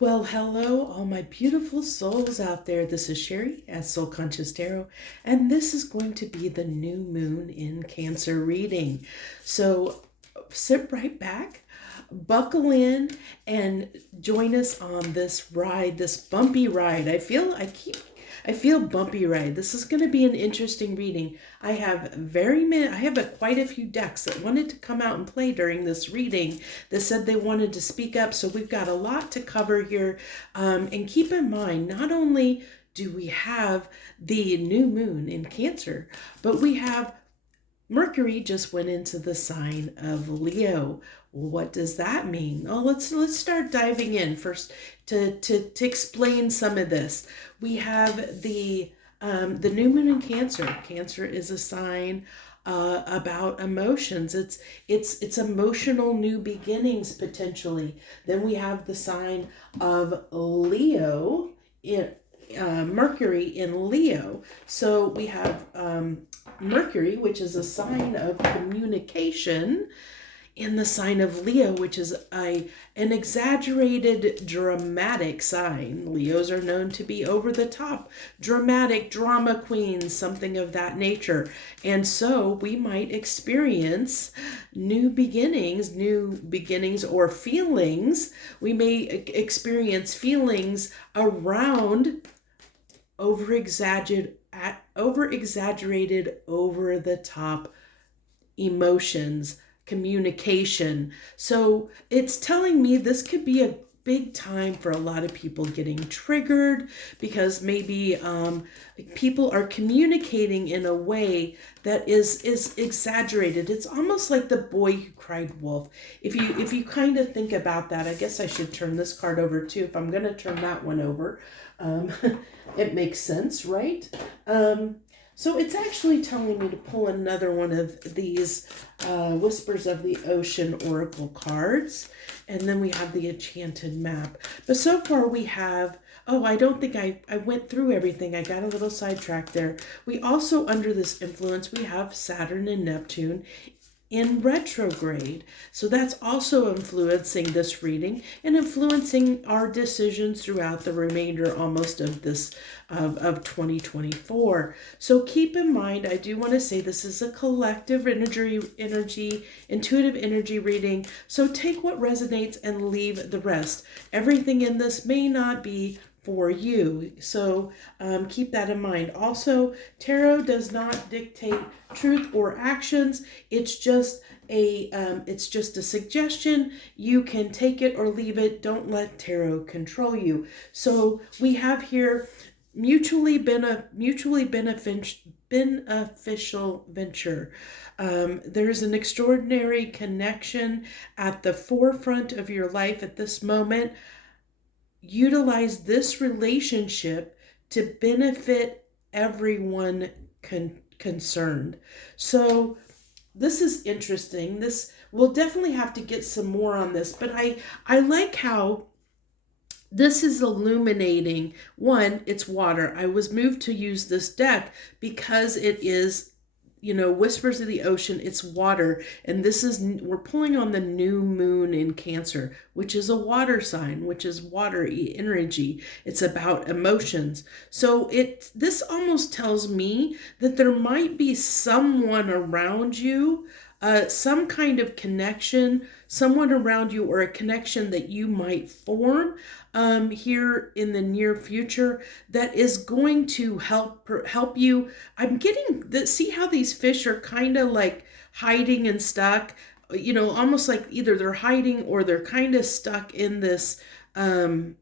Well, hello, all my beautiful souls out there. This is Sherry at Soul Conscious Tarot, and this is going to be the new moon in Cancer reading. So sit right back, buckle in, and join us on this ride, this bumpy ride. I feel bumpy ride. This is going to be an interesting reading. I have quite a few decks that wanted to come out and play during this reading that said they wanted to speak up. So we've got a lot to cover here. And keep in mind, not only do we have the new moon in Cancer, but we have Mercury just went into the sign of Leo. What does that mean? Oh, let's start diving in first to explain some of this. We have the new moon in Cancer. Cancer is a sign about emotions. It's emotional new beginnings potentially. Then we have the sign of Leo in Mercury in Leo. So we have Mercury, which is a sign of communication, in the sign of Leo, which is an exaggerated, dramatic sign. Leos are known to be over the top, dramatic, drama queens, something of that nature. And so we might experience new beginnings or feelings. We may experience feelings around over-exaggerated, over the top emotions, communication. So it's telling me this could be a big time for a lot of people getting triggered because maybe people are communicating in a way that is exaggerated. It's almost like the boy who cried wolf. If you kind of think about that, I guess I should turn this card over too. If I'm going to turn that one over, it makes sense, right? So it's actually telling me to pull another one of these Whispers of the Ocean Oracle cards. And then we have the Enchanted Map. But so far we have, I don't think I went through everything. I got a little sidetracked there. We also, under this influence, we have Saturn and Neptune in retrograde. So that's also influencing this reading and influencing our decisions throughout the remainder almost of this of 2024. So keep in mind, I do want to say this is a collective energy, intuitive energy reading. So take what resonates and leave the rest. Everything in this may not be for you. So keep that in mind. Also, tarot does not dictate truth or actions. It's just a suggestion. You can take it or leave it. Don't let tarot control you. So we have here mutually beneficial venture. There's an extraordinary connection at the forefront of your life at this moment. Utilize this relationship to benefit everyone concerned. So this is interesting. We'll definitely have to get some more on this, but I like how this is illuminating. One, it's water. I was moved to use this deck because it is, Whispers of the Ocean, it's water. And we're pulling on the new moon in Cancer, which is a water sign, which is water energy. It's about emotions. So this almost tells me that there might be someone around you, some kind of connection, someone around you, or a connection that you might form here in the near future that is going to help you. I'm getting see how these fish are kind of like hiding and stuck, almost like either they're hiding or they're kind of stuck in this coral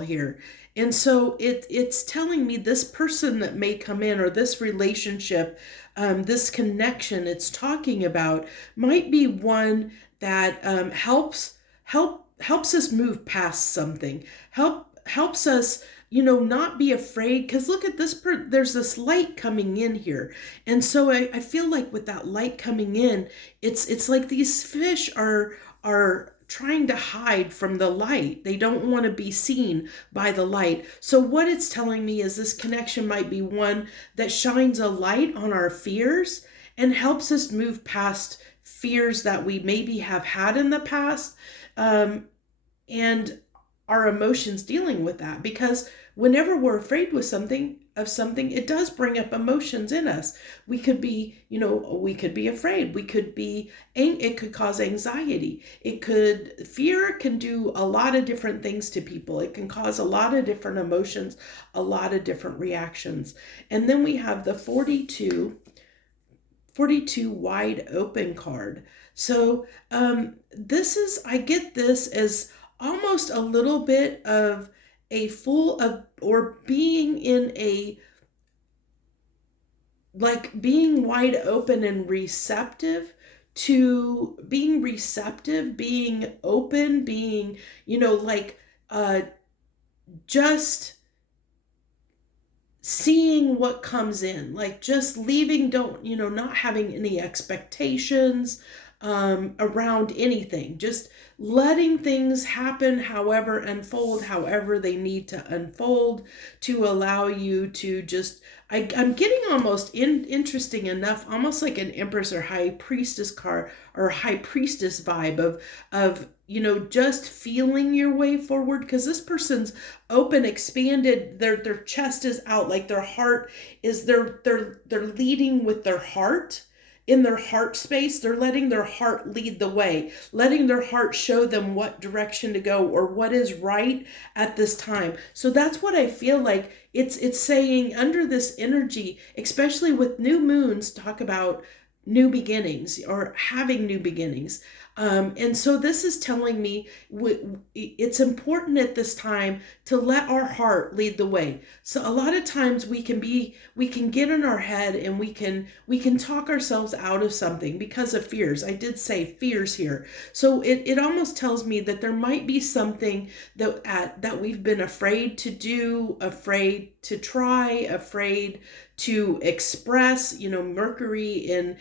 here. And so it's telling me this person that may come in, or this relationship, this connection it's talking about, might be one that helps us move past something, helps us, not be afraid. Because look at this, there's this light coming in here. And so I feel like with that light coming in, it's like these fish are trying to hide from the light. They don't want to be seen by the light. So what it's telling me is this connection might be one that shines a light on our fears and helps us move past fears that we maybe have had in the past. and our emotions dealing with that, because whenever we're afraid with something of something, it does bring up emotions in us. We could be, we could be afraid, we could be, it could cause anxiety, fear can do a lot of different things to people. It can cause a lot of different emotions, a lot of different reactions. And then we have the 42 wide open card. So I get this as almost a little bit of a full of, or being in a, like being wide open and receptive, being open, being, like just seeing what comes in, like just leaving, don't, not having any expectations around anything, just letting things happen, unfold however they need to unfold, to allow you to just, I'm getting almost interesting enough, almost like an Empress or High Priestess card, or High Priestess vibe of just feeling your way forward, because this person's open, expanded, their chest is out, like their heart is, they're leading with their heart. In their heart space, they're letting their heart lead the way, letting their heart show them what direction to go, or what is right at this time. So that's what I feel like it's saying under this energy, especially with new moons, talk about new beginnings or having new beginnings. And so this is telling me it's important at this time to let our heart lead the way. So a lot of times we can get in our head, and we can talk ourselves out of something because of fears. I did say fears here. So it almost tells me that there might be something that we've been afraid to do, afraid to try, afraid to express. Mercury in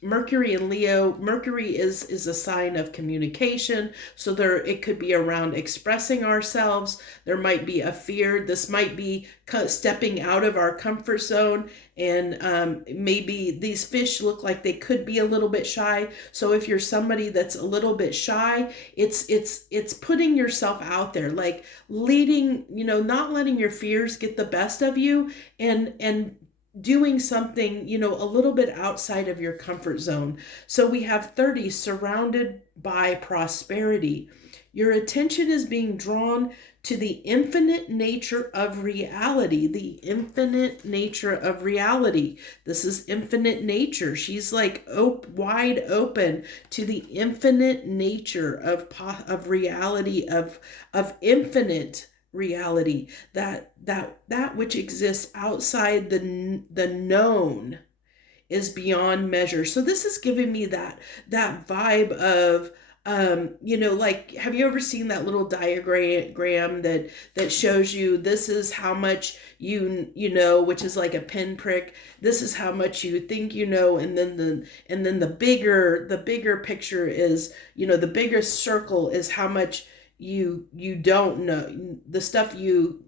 Mercury in Leo. Mercury is a sign of communication. So it could be around expressing ourselves. There might be a fear. This might be stepping out of our comfort zone. And maybe these fish look like they could be a little bit shy. So if you're somebody that's a little bit shy, it's putting yourself out there, like leading, not letting your fears get the best of you, and doing something, a little bit outside of your comfort zone. So we have 30, surrounded by prosperity. Your attention is being drawn to the infinite nature of reality. The infinite nature of reality. This is infinite nature. She's like wide open to the infinite nature of reality, of infinite reality, that which exists outside the known is beyond measure. So this is giving me that vibe of like, have you ever seen that little diagram that shows you, this is how much you know, which is like a pinprick, this is how much you think and then the bigger picture is, the biggest circle is how much you don't know, the stuff you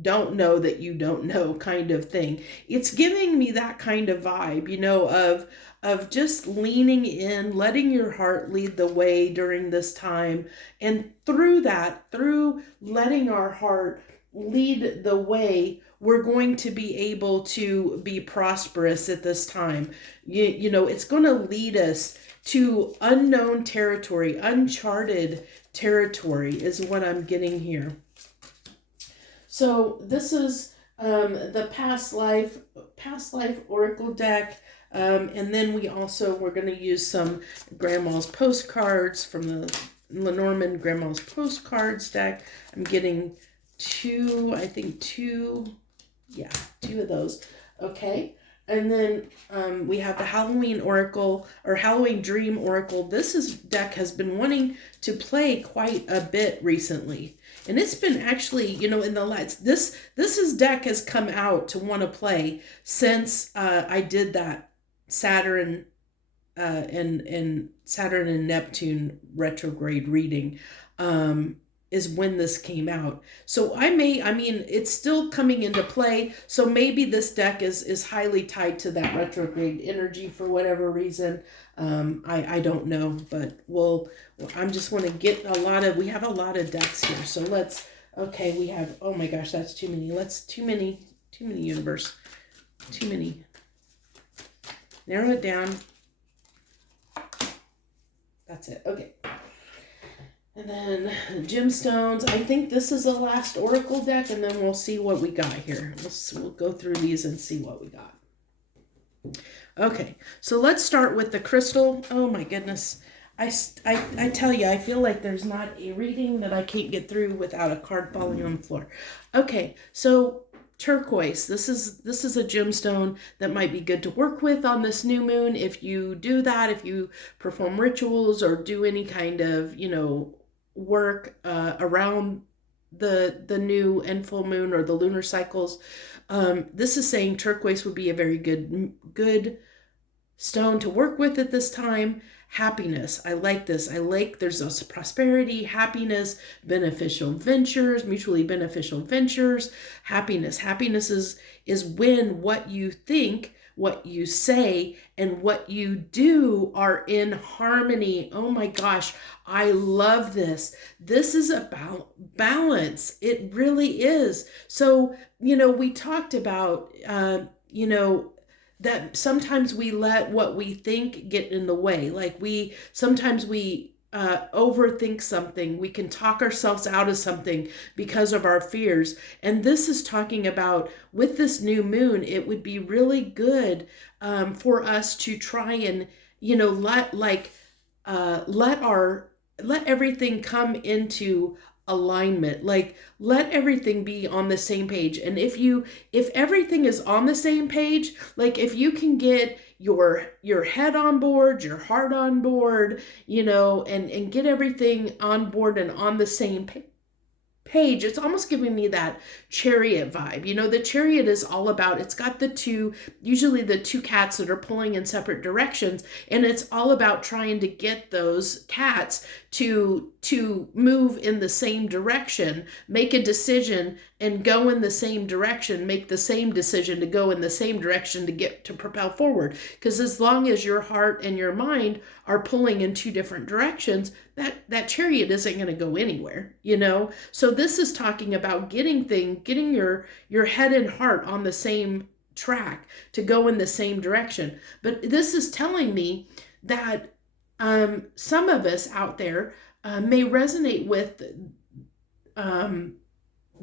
don't know that you don't know, kind of thing. It's giving me that kind of vibe, of just leaning in, letting your heart lead the way during this time. And through letting our heart lead the way, we're going to be able to be prosperous at this time. It's going to lead us to unknown territory, uncharted territory is what I'm getting here. So this is the past life oracle deck. And then we're going to use some Grandma's postcards from the Lenormand Grandma's postcards deck. I'm getting two of those. Okay. And then we have the Halloween Oracle, or Halloween Dream Oracle. Deck has been wanting to play quite a bit recently. And it's been actually, in the last, this deck has come out to want to play since I did that Saturn and Neptune retrograde reading. is when this came out. So I mean, it's still coming into play. So maybe this deck is highly tied to that retrograde energy for whatever reason. I don't know, but I'm just want to get we have a lot of decks here. So okay, we have, oh my gosh, that's too many. Too many universe. Too many. Narrow it down. That's it. Okay. And then gemstones. I think this is the last oracle deck, and then we'll see what we got here. We'll go through these and see what we got. Okay, so let's start with the crystal. Oh my goodness. I tell you, I feel like there's not a reading that I can't get through without a card falling on the floor. Okay, so turquoise. This is a gemstone that might be good to work with on this new moon. If you do that, if you perform rituals or do any kind of, work around the new and full moon or the lunar cycles, this is saying turquoise would be a very good stone to work with at this time. Happiness. I like this. There's a prosperity, happiness, beneficial ventures, mutually beneficial ventures. Happiness. Happiness is when what you think, what you say, and what you do are in harmony. Oh my gosh, I love this. This is about balance. It really is. So, we talked about, that sometimes we let what we think get in the way. Like sometimes we overthink something. We can talk ourselves out of something because of our fears. And this is talking about, with this new moon, it would be really good for us to try and, let everything come into alignment. Like, let everything be on the same page. And if everything is on the same page, like if you can get your head on board, your heart on board, and get everything on board and on the same page, it's almost giving me that chariot vibe. The chariot is all about, it's got usually the two cats that are pulling in separate directions, and it's all about trying to get those cats to move in the same direction, make a decision and go in the same direction, make the same decision to go in the same direction to propel forward. Because as long as your heart and your mind are pulling in two different directions, that chariot isn't going to go anywhere, So this is talking about getting your head and heart on the same track to go in the same direction. But this is telling me that some of us out there may resonate with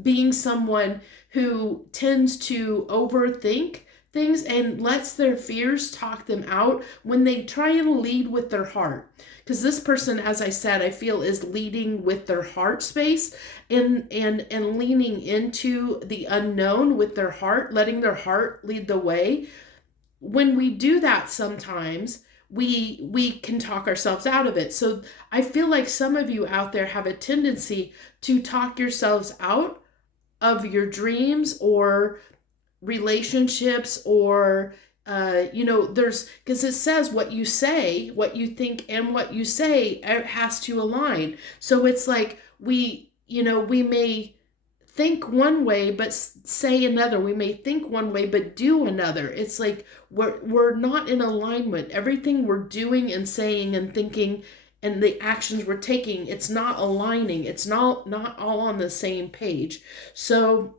being someone who tends to overthink things and lets their fears talk them out when they try and lead with their heart. Because this person, as I said, I feel is leading with their heart space and leaning into the unknown with their heart, letting their heart lead the way. When we do that, sometimes we can talk ourselves out of it. So I feel like some of you out there have a tendency to talk yourselves out of your dreams or relationships or because it says what you say, what you think, and what you say has to align. So it's like we may think one way but say another. We may think one way but do another. It's like we're not in alignment. Everything we're doing and saying and thinking and the actions we're taking, it's not aligning. It's not all on the same page. So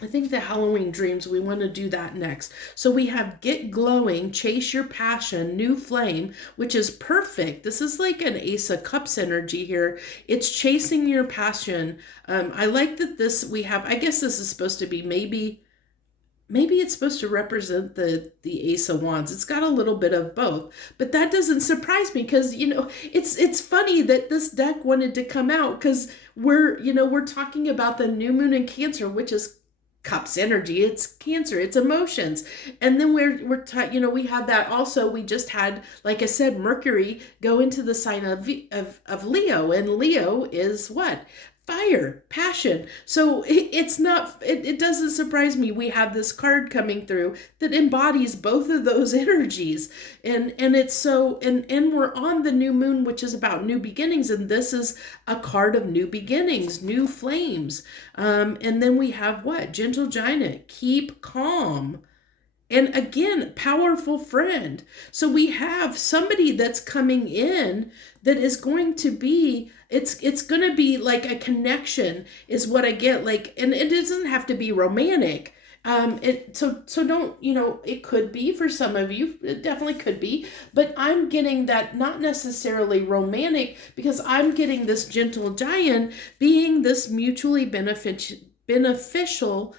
I think the Halloween dreams, we want to do that next. So we have get glowing, chase your passion, new flame, which is perfect. This is like an Ace of Cups energy here. It's chasing your passion. I like that we have, I guess this is supposed to be maybe it's supposed to represent the Ace of Wands. It's got a little bit of both, but that doesn't surprise me because, it's funny that this deck wanted to come out because we're talking about the new moon in Cancer, which is Cups energy. It's Cancer, it's emotions. And then we have that also. We just had, like I said, Mercury go into the sign of Leo, and Leo is what? fire, passion. So it's not, it doesn't surprise me. We have this card coming through that embodies both of those energies. And it's so, and we're on the new moon, which is about new beginnings. And this is a card of new beginnings, new flames. And then we have what? Gentle giant, keep calm. And again, powerful friend. So we have somebody that's coming in that is going to be, it's going to be like a connection is what I get. Like, and it doesn't have to be romantic. So don't, it could be for some of you, it definitely could be, but I'm getting that not necessarily romantic, because I'm getting this gentle giant being this mutually beneficial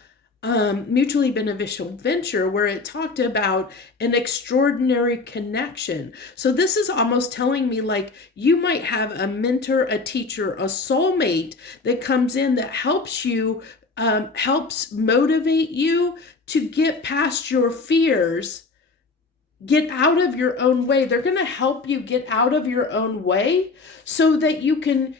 venture, where it talked about an extraordinary connection. So this is almost telling me like you might have a mentor, a teacher, a soulmate that comes in that helps you, helps motivate you to get past your fears, get out of your own way. They're going to help you get out of your own way so that you can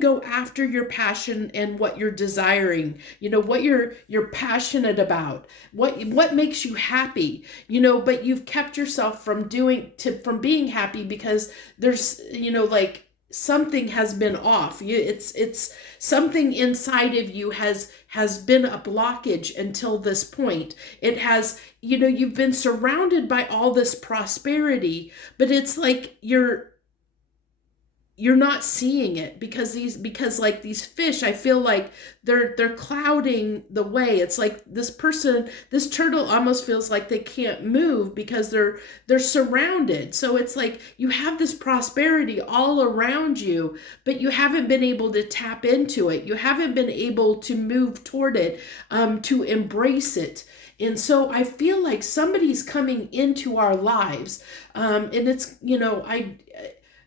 go after your passion and what you're desiring, what you're passionate about, what makes you happy, but you've kept yourself from being happy because there's, like, something has been off. It's something inside of you has been a blockage until this point. It has, you've been surrounded by all this prosperity, but it's like you're not seeing it because like these fish, I feel like they're clouding the way. It's like this turtle almost feels like they can't move because they're surrounded. So it's like you have this prosperity all around you, but you haven't been able to tap into it. You haven't been able to move toward it, to embrace it. And so I feel like somebody's coming into our lives, and it's,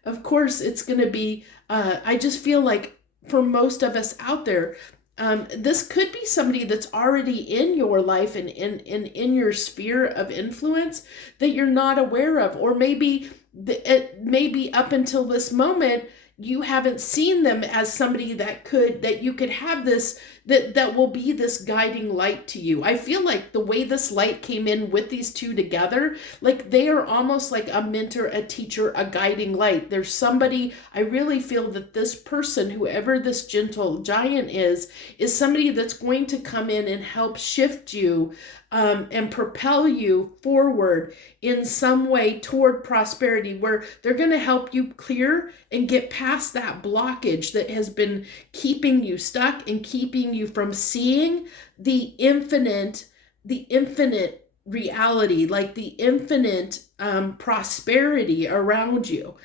of course, it's going to be, I just feel like for most of us out there, this could be somebody that's already in your life and in your sphere of influence that you're not aware of. Or maybe up until this moment, you haven't seen them as somebody that you could have this, that will be this guiding light to you. I feel like the way this light came in with these two together, like they are almost like a mentor, a teacher, a guiding light. There's somebody, I really feel that this person, whoever this gentle giant is somebody that's going to come in and help shift you, and propel you forward in some way toward prosperity, where they're going to help you clear and get past that blockage that has been keeping you stuck and keeping you from seeing the infinite reality, like the infinite prosperity around you.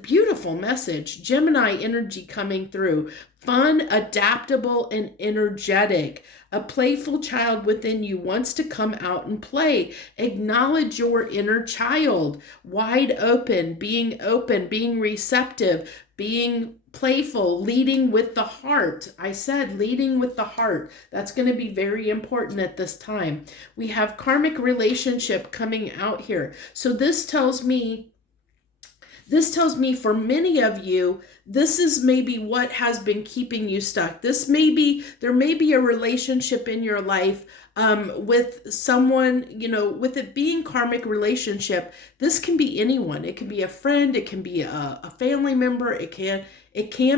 Beautiful message. Gemini energy coming through. Fun, adaptable, and energetic. A playful child within you wants to come out and play. Acknowledge your inner child. Wide open, being receptive, being playful, leading with the heart. I said leading with the heart. That's going to be very important at this time. We have karmic relationship coming out here. So this tells me for many of you, this is maybe what has been keeping you stuck. There may be a relationship in your life with someone, with it being karmic relationship. This can be anyone. It can be a friend. It can be a family member. It can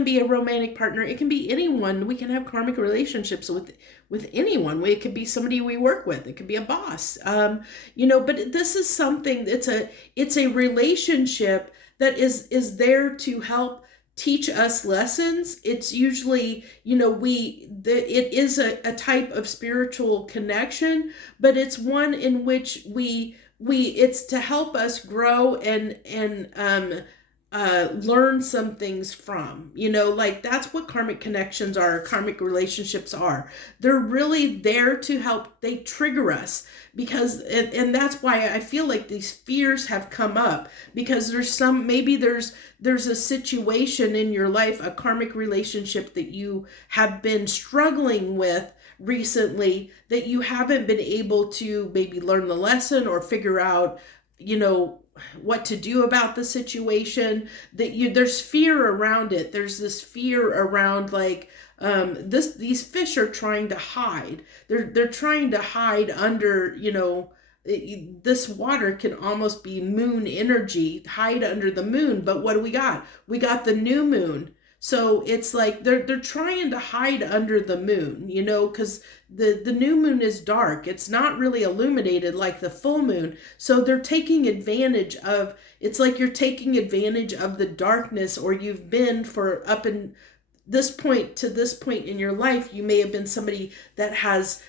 be a romantic partner. It can be anyone. We can have karmic relationships with anyone. It could be somebody we work with. It could be a boss. But this is something. It's a relationship that is there to help teach us lessons. It's usually, it is a type of spiritual connection, but it's one in which it's to help us grow and learn some things from, like that's what karmic connections are, karmic relationships are. They're really there to help. They trigger us because, and that's why I feel like these fears have come up, because there's a situation in your life, a karmic relationship that you have been struggling with recently, that you haven't been able to maybe learn the lesson or figure out, what to do about the situation, that there's fear around it. There's this fear around, like, these fish are trying to hide. They're trying to hide under, this water can almost be moon energy, hide under the moon. But what do we got? We got the new moon. So it's like they're trying to hide under the moon, because the new moon is dark. It's not really illuminated like the full moon. So they're taking advantage of, it's like you're taking advantage of the darkness, or you've been for up in this point to this point in your life. You may have been somebody that has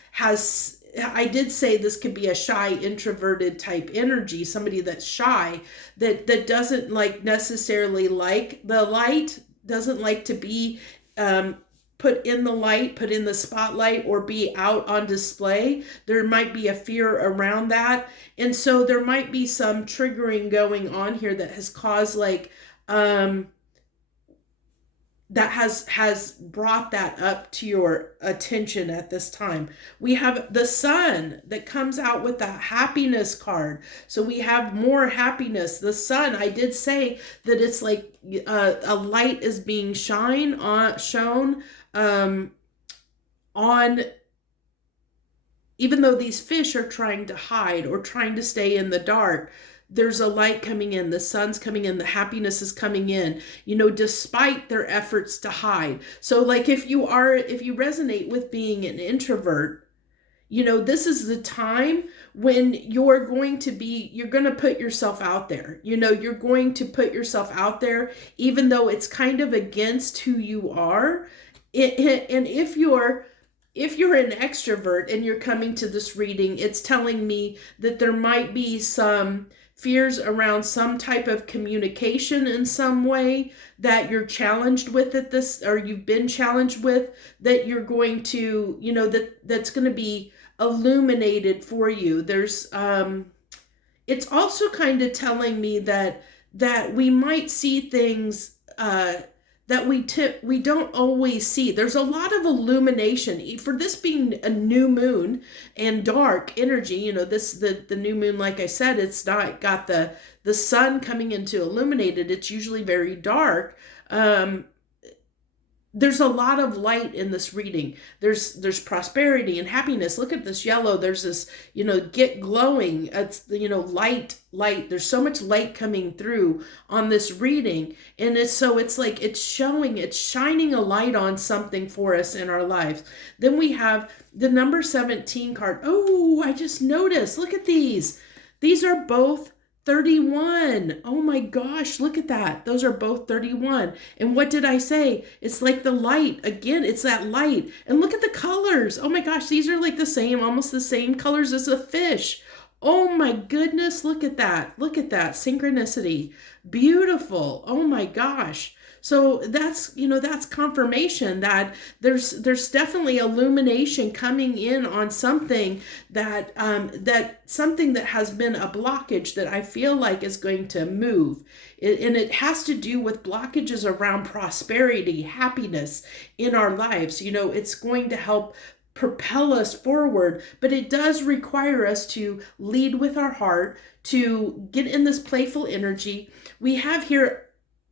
I did say this could be a shy, introverted type energy, somebody that's shy, that doesn't like necessarily like the light, doesn't like to be put in the light, put in the spotlight, or be out on display. There might be a fear around that. And so there might be some triggering going on here that has caused, like, that has brought that up to your attention at this time. We have the sun that comes out with the happiness card. So we have more happiness. The sun, I did say that it's like a light is being shown on, even though these fish are trying to hide or trying to stay in the dark. There's a light coming in, the sun's coming in, the happiness is coming in, despite their efforts to hide. So like if you resonate with being an introvert, this is the time when you're going to put yourself out there. You're going to put yourself out there, even though it's kind of against who you are. And if you're an extrovert and you're coming to this reading, it's telling me that there might be some fears around some type of communication in some way that you're challenged with at this, or you've been challenged with, that you're going to, that's going to be illuminated for you. There's, it's also kind of telling me that we might see things, that we don't always see. There's a lot of illumination for this being a new moon and dark energy. The new moon, like I said, it's not got the sun coming in to illuminate it. It's usually very dark. There's a lot of light in this reading. There's prosperity and happiness. Look at this yellow. There's this, get glowing. It's, light. There's so much light coming through on this reading. And it's like, it's shining a light on something for us in our lives. Then we have the number 17 card. Oh, I just noticed. Look at these. These are both 31. Oh my gosh, look at that. Those are both 31. And what did I say? It's like the light. Again, it's that light. And look at the colors. Oh my gosh, these are like almost the same colors as a fish. Oh my goodness, look at that. Look at that synchronicity. Beautiful. Oh my gosh. So that's confirmation that there's definitely illumination coming in on something that something that has been a blockage that I feel like is going to move. And it has to do with blockages around prosperity, happiness in our lives. It's going to help propel us forward, but it does require us to lead with our heart, to get in this playful energy. We have here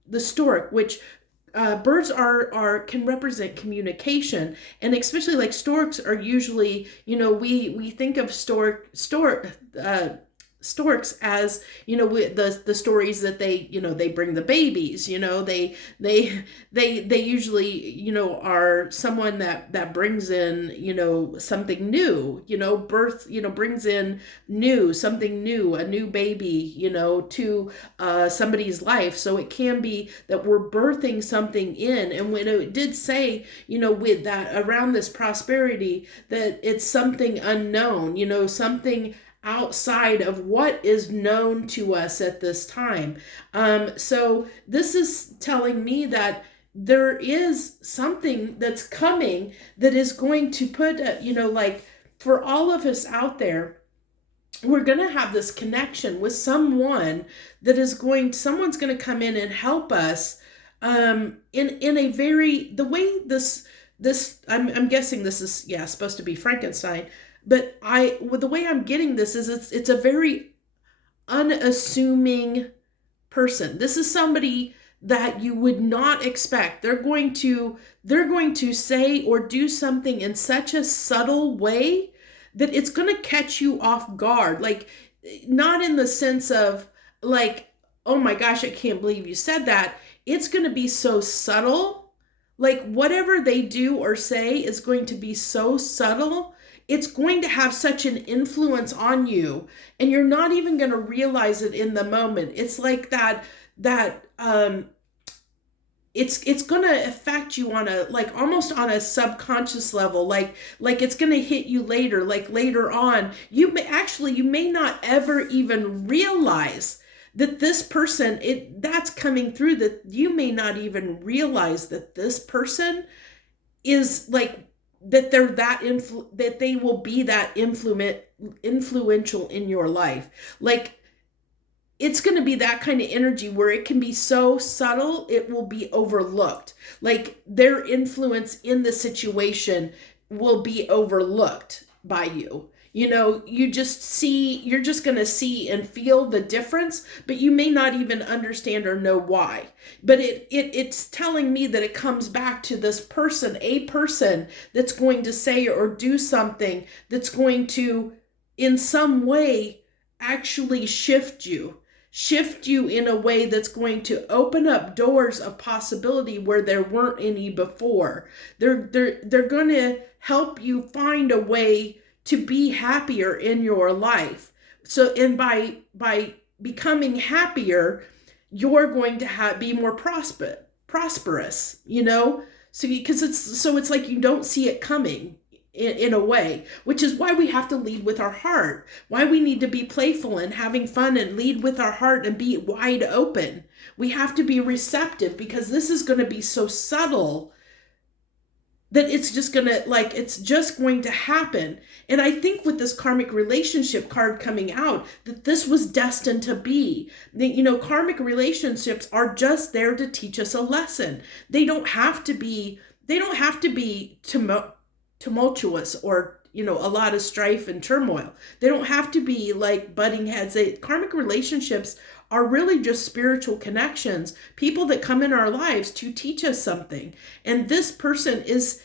the stork, which birds can represent communication, and especially like storks are usually, we think of storks as, the stories that they bring the babies, they usually, are someone that brings in, something new, birth, brings in something new, a new baby, to somebody's life. So it can be that we're birthing something in. And when it did say, with that around this prosperity, that it's something unknown, something outside of what is known to us at this time. So this is telling me that there is something that's coming that is going to put, like for all of us out there, we're going to have this connection with someone someone's going to come in and help us in a very, the way this I'm guessing this is, supposed to be Frankenstein. But the way I'm getting this is it's a very unassuming person. This is somebody that you would not expect. They're going to say or do something in such a subtle way that it's going to catch you off guard. Like, not in the sense of like, oh my gosh, I can't believe you said that. It's going to be so subtle. Like, whatever they do or say is going to be so subtle. It's going to have such an influence on you, and you're not even going to realize it in the moment. It's like it's going to affect you on a, like, almost on a subconscious level, like it's going to hit you later, like later on. You may not ever even realize that this person, that's coming through, that you may not even realize that this person is like, that they're that they will be that influential in your life. Like, it's going to be that kind of energy where it can be so subtle, it will be overlooked. Like, their influence in the situation will be overlooked by you. You're just going to see and feel the difference, but you may not even understand or know why. But it's telling me that it comes back to this person, a person that's going to say or do something that's going to, in some way, actually shift you in a way that's going to open up doors of possibility where there weren't any before. They're going to help you find a way to be happier in your life. So, and by becoming happier, you're going to be more prosperous, So because it's like you don't see it coming in a way, which is why we have to lead with our heart, why we need to be playful and having fun and lead with our heart and be wide open. We have to be receptive, because this is going to be so subtle that it's just going to happen. And I think with this karmic relationship card coming out, that this was destined to be. Karmic relationships are just there to teach us a lesson. They don't have to be tumultuous or a lot of strife and turmoil. They don't have to be like butting heads. Karmic relationships are really just spiritual connections, people that come in our lives to teach us something. And this person is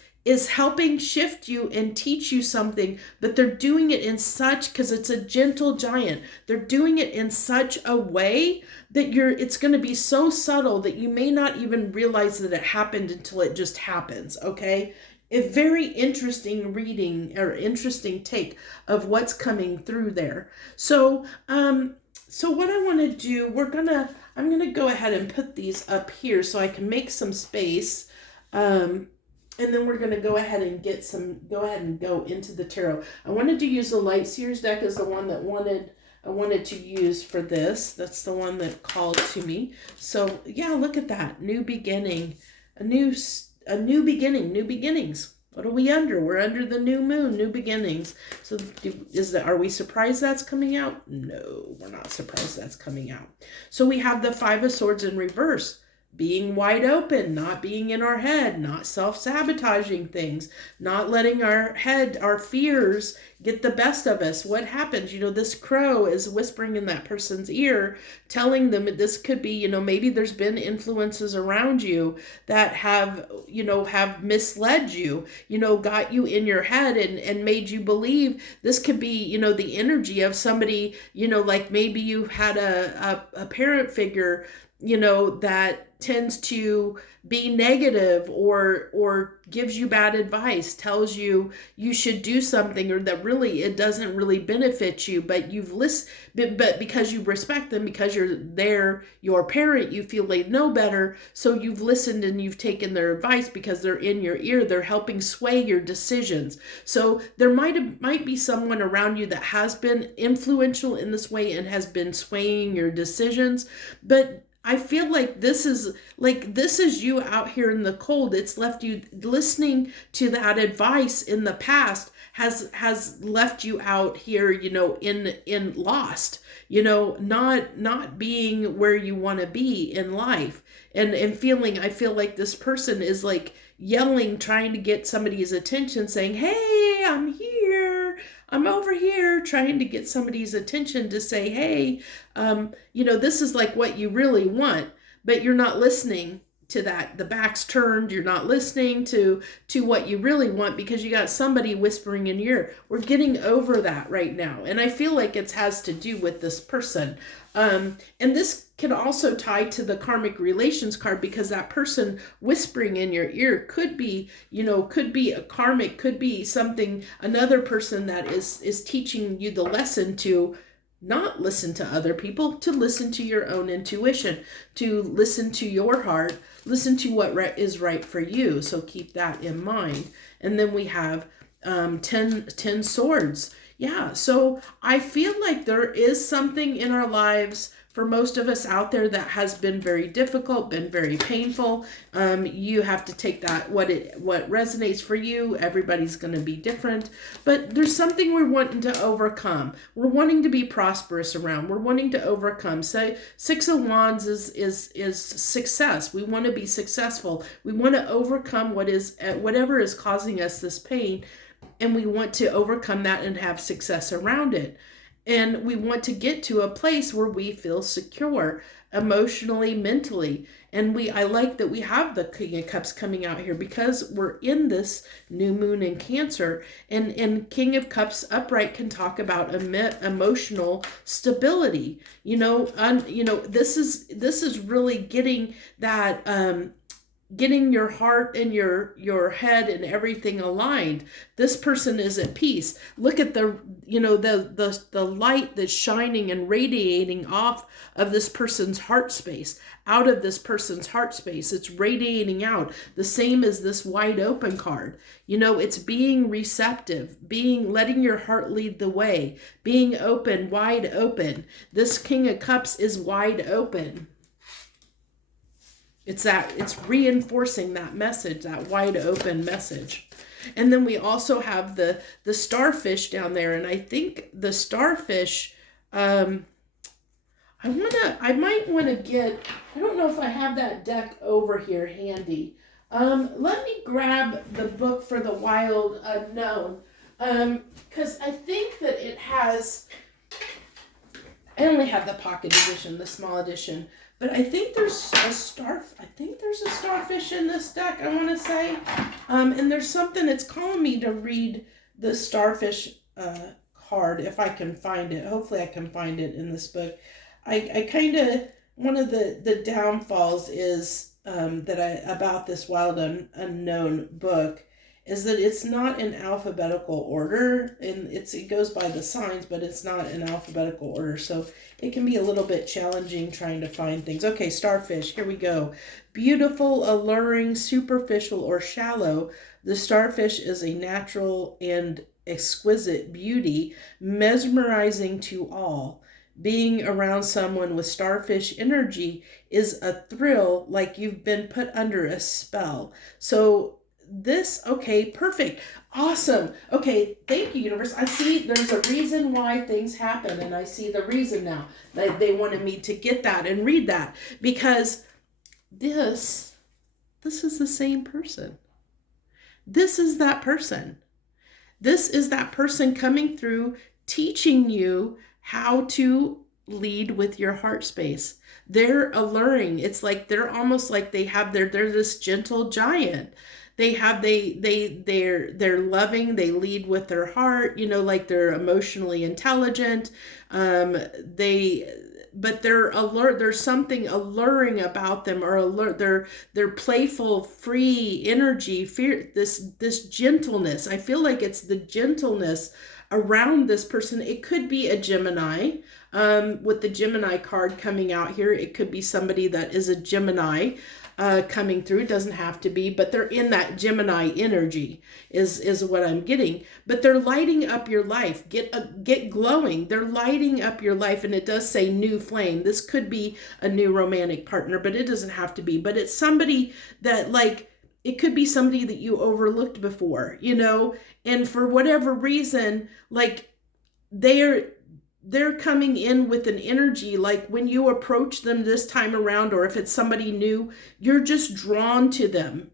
helping shift you and teach you something, but they're doing it in such, because it's a gentle giant, they're doing it in such a way that it's going to be so subtle that you may not even realize that it happened until it just happens. Okay. A very interesting reading, or interesting take of what's coming through there. So what I want to do, I'm going to go ahead and put these up here so I can make some space. And then we're going to go ahead and go into the tarot. I wanted to use the Light Seers deck as the one that I wanted to use for this. That's the one that called to me. So yeah, look at that. New beginning, a new beginning, new beginnings. What are we under? We're under the new moon, new beginnings. So are we surprised that's coming out? No, we're not surprised that's coming out. So we have the Five of Swords in reverse. Being wide open, not being in our head, not self-sabotaging things, not letting our fears get the best of us. What happens? This crow is whispering in that person's ear, telling them that this could be, maybe there's been influences around you that have misled you, got you in your head and made you believe this could be, the energy of somebody, like maybe you had a parent figure, that tends to be negative or gives you bad advice, tells you should do something, or that really it doesn't really benefit you, but you've listened, but because you respect them, because your parent, you feel they know better, so you've listened and you've taken their advice because they're in your ear, they're helping sway your decisions. So there might be someone around you that has been influential in this way and has been swaying your decisions, but I feel like this is you out here in the cold. It's left you listening to that advice in the past has left you out here, in lost, not being where you want to be in life, and I feel like this person is like yelling, trying to get somebody's attention, saying, "Hey, I'm here. I'm over here trying to get somebody's attention to say, hey, this is like what you really want, but you're not listening to that. The back's turned. You're not listening to what you really want because you got somebody whispering in your ear. We're getting over that right now. And I feel like it has to do with this person. And this can also tie to the karmic relations card, because that person whispering in your ear could be, could be a karmic, could be something, another person that is teaching you the lesson to not listen to other people, to listen to your own intuition, to listen to your heart, listen to what is right for you. So keep that in mind. And then we have 10 swords. Yeah, so I feel like there is something in our lives for most of us out there that has been very difficult, been very painful. You have to take that, what resonates for you. Everybody's going to be different, but there's something we're wanting to overcome. We're wanting to be prosperous around. We're wanting to overcome. So 6 of Wands is success. We want to be successful. We want to overcome whatever is causing us this pain, and we want to overcome that and have success around it. And we want to get to a place where we feel secure emotionally, mentally. And I like that we have the King of Cups coming out here, because we're in this new moon in Cancer. And King of Cups upright can talk about emotional stability. This is really getting that, getting your heart and your head and everything aligned. This person is at peace. Look at the light that's shining and radiating off of this person's heart space, out of this person's heart space. It's radiating out. The same as this wide open card. It's being receptive, letting your heart lead the way, being open, wide open. This King of Cups is wide open. It's reinforcing that message, that wide open message. And then we also have the starfish down there. And I think the starfish, I might want to get, I don't know if I have that deck over here handy. Let me grab the book for the Wild Unknown. Because I think that it has, I only have the pocket edition, the small edition. But I think there's a starfish in this deck, I want to say. And there's something, it's calling me to read the starfish card, if I can find it. Hopefully I can find it in this book. I kind of, one of the downfalls is about this Wild Unknown book is that it's not in alphabetical order, and it goes by the signs, but it's not in alphabetical order, so it can be a little bit challenging trying to find things. Okay, starfish, here we go. Beautiful, alluring, superficial, or shallow. The starfish is a natural and exquisite beauty, mesmerizing to all. Being around someone with starfish energy is a thrill, like you've been put under a spell. So okay, perfect. Awesome. Okay, thank you, universe. I see there's a reason why things happen, and I see the reason now. They wanted me to get that and read that, because this is the same person. This is that person. This is that person coming through, teaching you how to lead with your heart space. They're alluring. It's like they're almost like they're this gentle giant. They're loving, they lead with their heart, like they're emotionally intelligent. But they're alert. There's something alluring about them, or alert. They're playful, free energy, fear, this gentleness. I feel like it's the gentleness around this person. It could be a Gemini, with the Gemini card coming out here. It could be somebody that is a Gemini coming through. It doesn't have to be, but they're in that Gemini energy is what I'm getting. But they're lighting up your life. Get glowing. They're lighting up your life, and it does say new flame. This could be a new romantic partner, but it doesn't have to be. But it's somebody that, it could be somebody that you overlooked before, and for whatever reason, they're coming in with an energy like when you approach them this time around, or if it's somebody new, you're just drawn to them.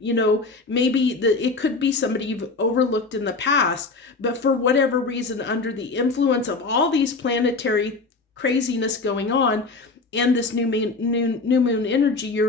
Maybe it could be somebody you've overlooked in the past, but for whatever reason, under the influence of all these planetary craziness going on and this new moon energy,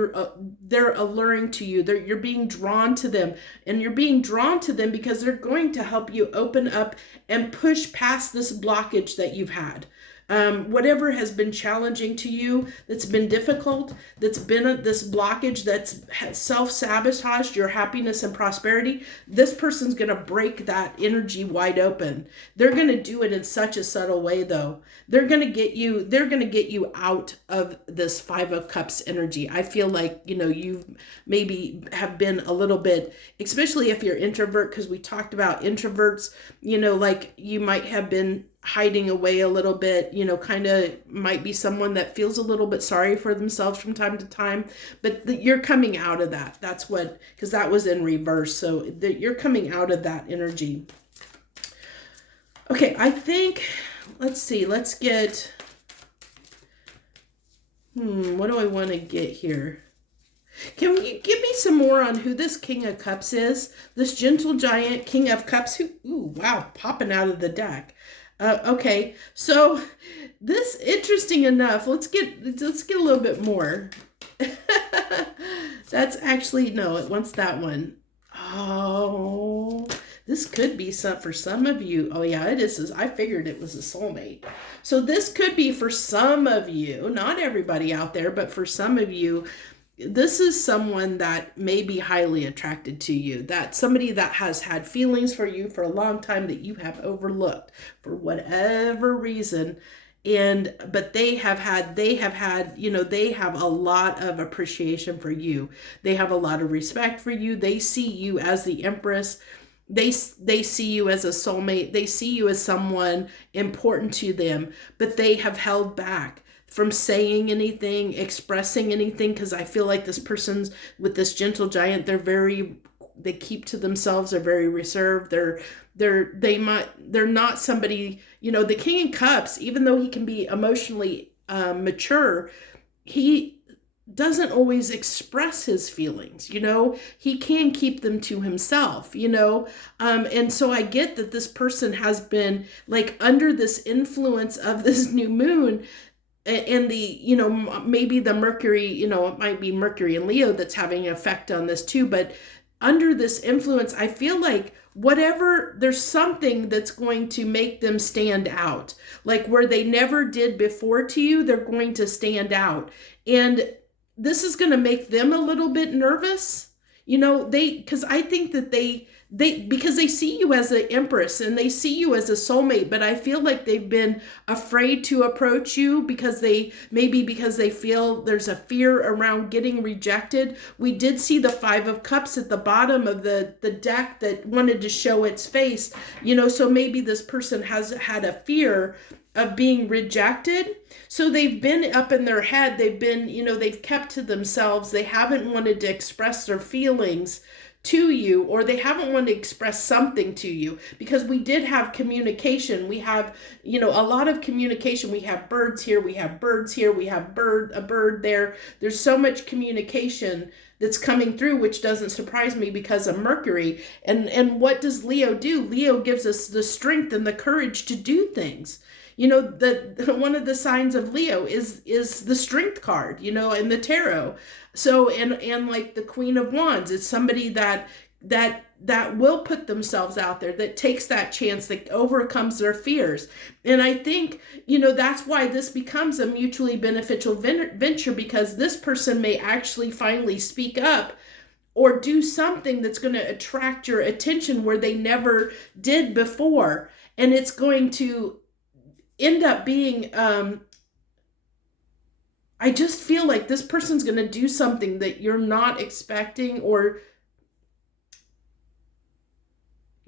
they're alluring to you. You're being drawn to them, and you're being drawn to them because they're going to help you open up and push past this blockage that you've had. Whatever has been challenging to you, that's been difficult, that's been this blockage that's self-sabotaged your happiness and prosperity, this person's going to break that energy wide open. They're going to do it in such a subtle way, though. They're going to get you out of this Five of Cups energy. I feel like, you maybe have been a little bit, especially if you're introvert, because we talked about introverts, like you might have been hiding away a little bit, kind of might be someone that feels a little bit sorry for themselves from time to time, but you're coming out of that. That's what, because that was in reverse. So you're coming out of that energy. Okay, I think, let's see, let's get, what do I want to get here? Can you give me some more on who this King of Cups is? This gentle giant King of Cups wow, popping out of the deck. Okay, so this, interesting enough, let's get a little bit more. That's actually, no, it wants that one. Oh, this could be for some of you. Oh yeah, it is. I figured it was a soulmate. So this could be for some of you, not everybody out there, but for some of you, this is someone that may be highly attracted to you, that somebody that has had feelings for you for a long time that you have overlooked for whatever reason. But they have had, they have a lot of appreciation for you. They have a lot of respect for you. They see you as the Empress. They see you as a soulmate. They see you as someone important to them, but they have held back from saying anything, expressing anything, because I feel like this person's with this gentle giant, they keep to themselves, they're very reserved, they're not somebody, the King of Cups, even though he can be emotionally mature, he doesn't always express his feelings, he can keep them to himself, and so I get that this person has been like under this influence of this new moon. And maybe the Mercury, it might be Mercury and Leo that's having an effect on this too. But under this influence, I feel like there's something that's going to make them stand out. Like where they never did before to you, they're going to stand out. And this is going to make them a little bit nervous. Because I think that because they see you as an Empress and they see you as a soulmate, but I feel like they've been afraid to approach you because they feel there's a fear around getting rejected. We did see the Five of Cups at the bottom of the deck that wanted to show its face, so maybe this person has had a fear of being rejected. So they've been up in their head. They've been, they've kept to themselves. They haven't wanted to express their feelings to you, or they haven't wanted to express something to you, because we did have communication. We have, a lot of communication. We have birds here. We have birds here. We have a bird there. There's so much communication that's coming through, which doesn't surprise me because of Mercury. And what does Leo do? Leo gives us the strength and the courage to do things. One of the signs of Leo is the Strength card, in the tarot. So, and like the Queen of Wands, it's somebody that will put themselves out there, that takes that chance, that overcomes their fears. And I think, that's why this becomes a mutually beneficial venture, because this person may actually finally speak up or do something that's going to attract your attention where they never did before. And it's going to end up being, I just feel like this person's going to do something that you're not expecting, or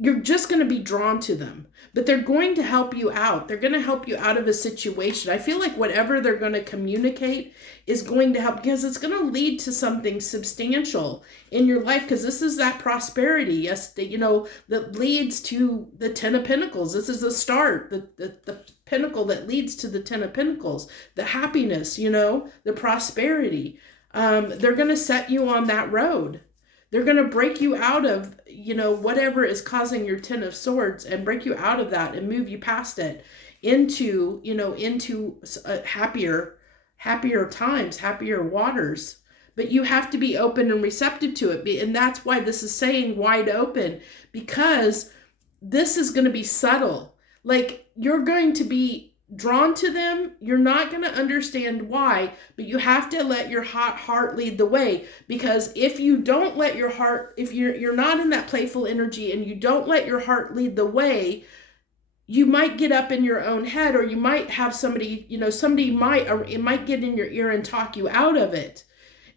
you're just going to be drawn to them, but they're going to help you out. They're going to help you out of a situation. I feel like whatever they're going to communicate is going to help, because it's going to lead to something substantial in your life, because this is that prosperity, yes, that leads to the Ten of Pentacles. This is the start, the pinnacle that leads to the Ten of Pentacles, the happiness, the prosperity. They're going to set you on that road. They're going to break you out of, whatever is causing your Ten of Swords, and break you out of that and move you past it into happier times, happier waters. But you have to be open and receptive to it. And that's why this is saying wide open, because this is going to be subtle. Like, you're going to be drawn to them. You're not going to understand why, but you have to let your hot heart lead the way. Because if you don't let your heart, if you're not in that playful energy and you don't let your heart lead the way, you might get up in your own head, or you might have somebody, it might get in your ear and talk you out of it.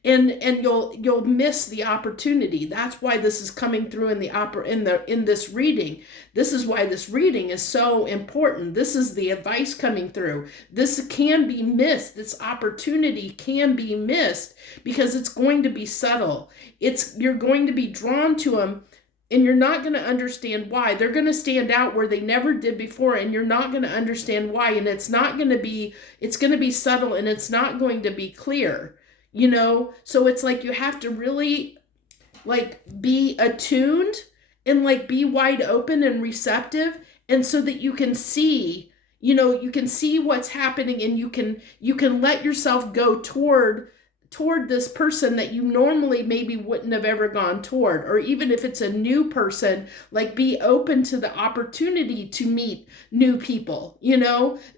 And you'll miss the opportunity. That's why this is coming through in this reading. This is why this reading is so important. This is the advice coming through. This can be missed. This opportunity can be missed because it's going to be subtle. You're going to be drawn to them, and you're not going to understand why. They're going to stand out where they never did before, and you're not going to understand why. And it's going to be subtle, and it's not going to be clear. So it's like you have to really be attuned and be wide open and receptive, and so that you can see, you can see what's happening, and you can let yourself go toward this person that you normally maybe wouldn't have ever gone toward. Or even if it's a new person, be open to the opportunity to meet new people.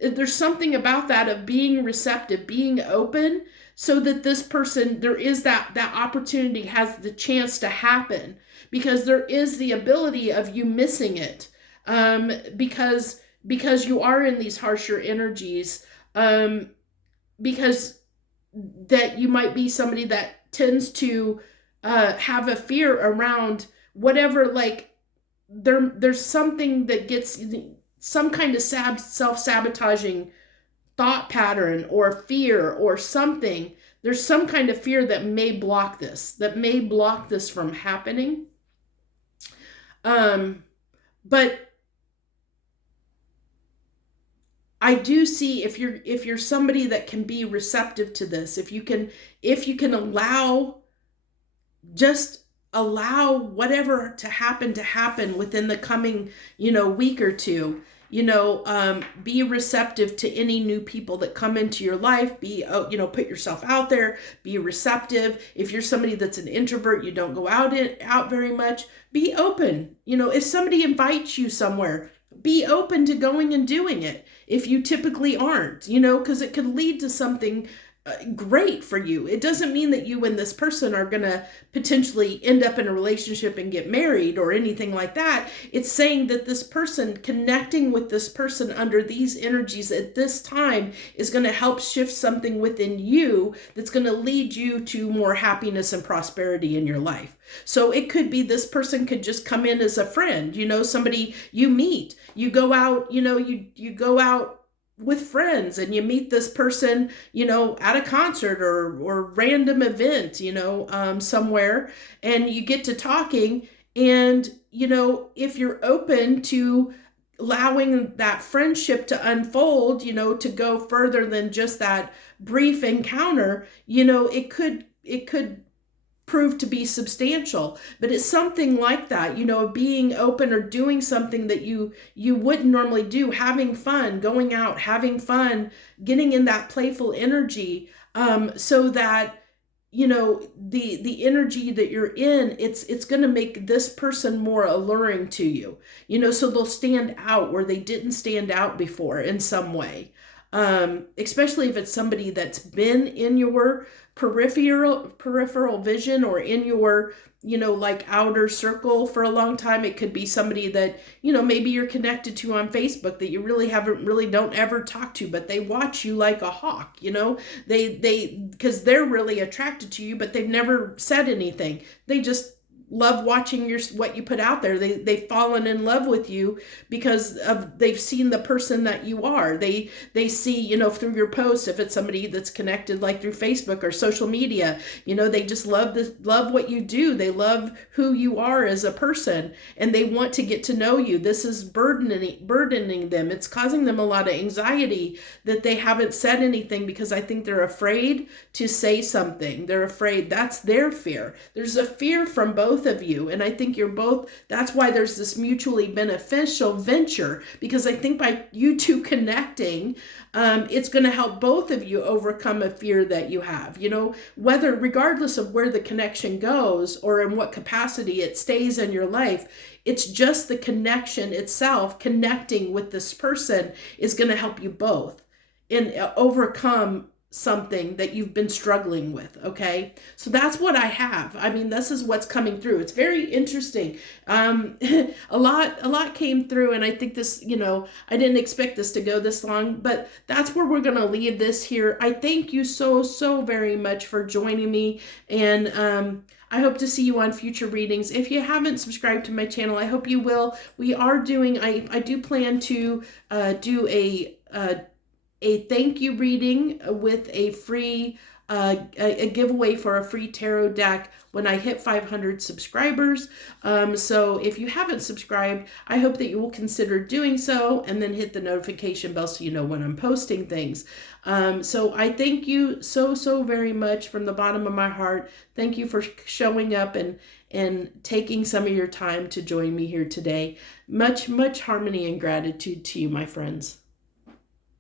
There's something about that, of being receptive, being open, so that this person, there is that opportunity has the chance to happen, because there is the ability of you missing it, because you are in these harsher energies, because that you might be somebody that tends to have a fear around whatever, there's something that gets some kind of self-sabotaging thought pattern or fear or something. There's some kind of fear that may block this from happening. But I do see, if you're somebody that can be receptive to this, if you can allow whatever to happen within the coming, week or two, be receptive to any new people that come into your life. Put yourself out there, be receptive. If you're somebody that's an introvert, you don't go out very much, be open. If somebody invites you somewhere, be open to going and doing it. If you typically aren't, because it could lead to something great for you. It doesn't mean that you and this person are going to potentially end up in a relationship and get married or anything like that. It's saying that this person, connecting with this person under these energies at this time, is going to help shift something within you that's going to lead you to more happiness and prosperity in your life. So it could be this person could just come in as a friend, somebody you meet, you go out, you go out with friends and you meet this person, at a concert or random event, somewhere, and you get to talking, and, if you're open to allowing that friendship to unfold, to go further than just that brief encounter, it could prove to be substantial. But it's something like that, being open or doing something that you wouldn't normally do, having fun, going out, having fun, getting in that playful energy, so that, the energy that you're in, it's going to make this person more alluring to you, so they'll stand out where they didn't stand out before in some way. Especially if it's somebody that's been in your peripheral vision, or in your, outer circle for a long time. It could be somebody that, maybe you're connected to on Facebook that you don't ever talk to, but they watch you like a hawk, because they're really attracted to you, but they've never said anything. They just love watching what you put out there. They've fallen in love with you because they've seen the person that you are. They see, through your posts, if it's somebody that's connected like through Facebook or social media, they just love what you do. They love who you are as a person, and they want to get to know you. This is burdening them. It's causing them a lot of anxiety that they haven't said anything, because I think they're afraid to say something. They're afraid. That's their fear. There's a fear from both of you, and I think you're both, that's why there's this mutually beneficial venture, because I think by you two connecting, it's going to help both of you overcome a fear that you have, whether, regardless of where the connection goes or in what capacity it stays in your life. It's just the connection itself, connecting with this person, is going to help you both and overcome something that you've been struggling with. Okay. So that's what I have. I mean, this is what's coming through. It's very interesting. A lot came through, and I think this, I didn't expect this to go this long, but that's where we're going to leave this here. I thank you so very much for joining me, and I hope to see you on future readings. If you haven't subscribed to my channel, I hope you will. We are doing, I do plan to do a thank you reading with a free a giveaway for a free tarot deck when I hit 500 subscribers. So if you haven't subscribed, I hope that you will consider doing so, and then hit the notification bell so you know when I'm posting things. So I thank you so very much from the bottom of my heart. Thank you for showing up and taking some of your time to join me here today. Much harmony and gratitude to you, my friends.